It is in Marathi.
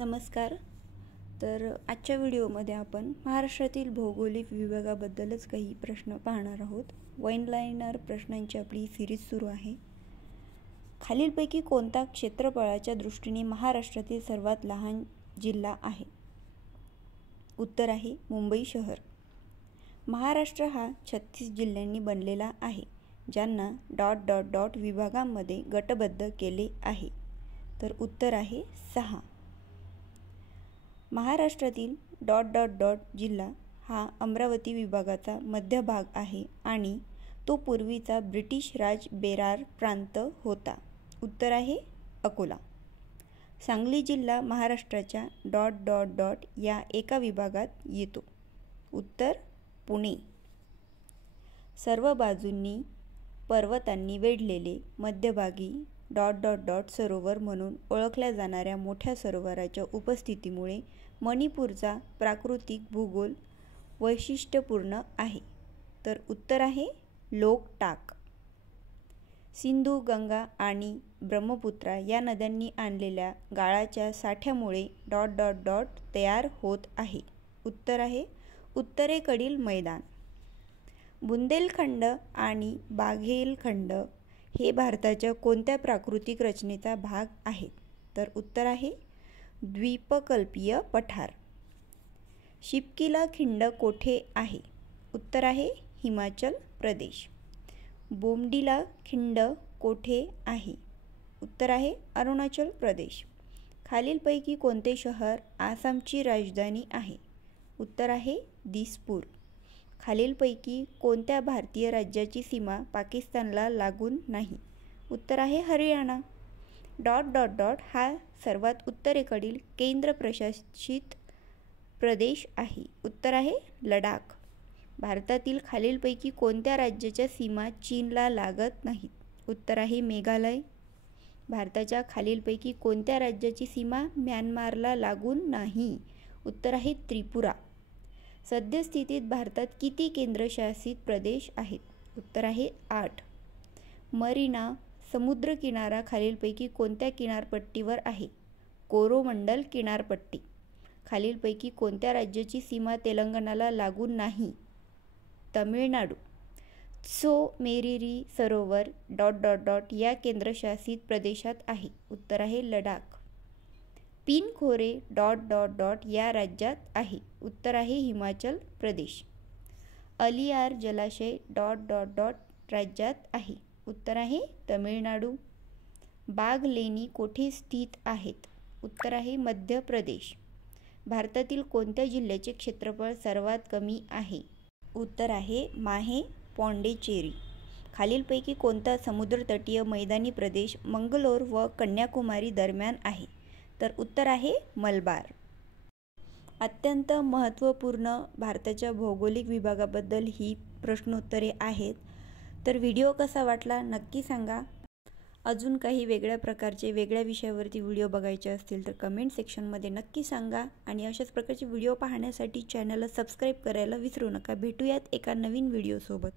नमस्कार। तर आजच्या व्हिडिओमध्ये आपण महाराष्ट्रातील भौगोलिक विभागाबद्दलच काही प्रश्न पाहणार आहोत। वन लाइनर प्रश्नांची आपली सीरीज सुरू आहे। खालीलपैकी कोणता क्षेत्रफळाच्या दृष्टीने महाराष्ट्रातील सर्वात लहान जिल्हा आहे? उत्तर आहे मुंबई शहर। महाराष्ट्र हा 36 जिल्ह्यांनी बनलेला आहे, ज्यांना ... विभागांमध्ये गटबद्ध केले आहे। तर उत्तर आहे 6। महाराष्ट्रातील ... जिल्हा हा अमरावती विभागाचा मध्य भाग आहे आणि तो पूर्वीचा ब्रिटिश राज बेरार प्रांत होता। उत्तर आहे अकोला। सांगली जिल्हा महाराष्ट्राच्या ... या एका विभागात येतो। उत्तर पुणे। सर्व बाजूंनी पर्वतांनी वेढलेले मध्यभागी ... सरोवर म्हणून ओळखल्या जाणाऱ्या मोठ्या सरोवराच्या उपस्थितीमुळे मणिपूरचा प्राकृतिक भूगोल वैशिष्ट्यपूर्ण आहे। तर उत्तर आहे लोकटाक। सिंधू, गंगा आणि ब्रह्मपुत्रा या नद्यांनी आणलेल्या गाळाच्या साठ्यामुळे ... तयार होत आहे। उत्तर आहे उत्तरेकडील मैदान। बुंदेलखंड आणि बाघेलखंड हे भारताच्या कोणत्या प्राकृतिक रचनेचा भाग आहेत? तर उत्तर आहे द्वीपकल्पीय पठार। शिपकीला खिंड कोठे आहे? उत्तर आहे हिमाचल प्रदेश। बोमडिला खिंड कोठे आहे? उत्तर आहे अरुणाचल प्रदेश। खालीलपैकी कोणते शहर आसामची राजधानी आहे? उत्तर आहे दिसपूर। खालीलपैकी कोणत्या भारतीय राज्याची सीमा पाकिस्तानला लागून नाही? उत्तर आहे हरियाणा। ... हा सर्वात उत्तरेकडील केंद्रप्रशासित प्रदेश आहे। उत्तर आहे लडाख। भारतातील खालीलपैकी कोणत्या राज्याच्या सीमा चीनला लागत नाहीत? उत्तर आहे मेघालय। भारताच्या खालीलपैकी कोणत्या राज्याची सीमा म्यानमारला लागून नाही? उत्तर आहे त्रिपुरा। सद्यस्थितीत भारतात किती केंद्रशासित प्रदेश आहेत? उत्तर आहे 8। मरीना समुद्रकिनारा खालीलपैकी कोणत्या किनारपट्टीवर आहे? कोरोमंडल किनारपट्टी। खालीलपैकी कोणत्या राज्याची सीमा तेलंगणाला लागून नाही? तमिळनाडू। त्सो मोरिरी सरोवर ... या केंद्रशासित प्रदेशात आहे? उत्तर आहे लडाख। पिनखोरे ... या राज्यात आहे? उत्तर आहे हिमाचल प्रदेश। अलियार जलाशय ... राज्यात आहे? उत्तर आहे तमिळनाडू। बाघ लेणी कोठे स्थित आहेत? उत्तर आहे मध्य प्रदेश। भारतातील कोणत्या जिल्ह्याचे क्षेत्रफळ सर्वात कमी आहे? उत्तर आहे माहे पॉंडिचेरी। खालीलपैकी कोणता समुद्रतटीय मैदानी प्रदेश मंगलोर व कन्याकुमारी दरम्यान आहे? तर उत्तर आहे मलबार। अत्यंत महत्त्वपूर्ण भारताच्या भौगोलिक विभागाबद्दल ही प्रश्नोत्तरे आहेत। तर व्हिडिओ कसा वाटला नक्की सांगा। अजून काही वेगळ्या प्रकारचे वेगळ्या विषयावरती व्हिडिओ बघायचे असतील तर कमेंट सेक्शनमध्ये नक्की सांगा आणि अशाच प्रकारचे व्हिडिओ पाहण्यासाठी चॅनलला सबस्क्राईब करायला विसरू नका। भेटूयात एका नवीन व्हिडिओसोबत।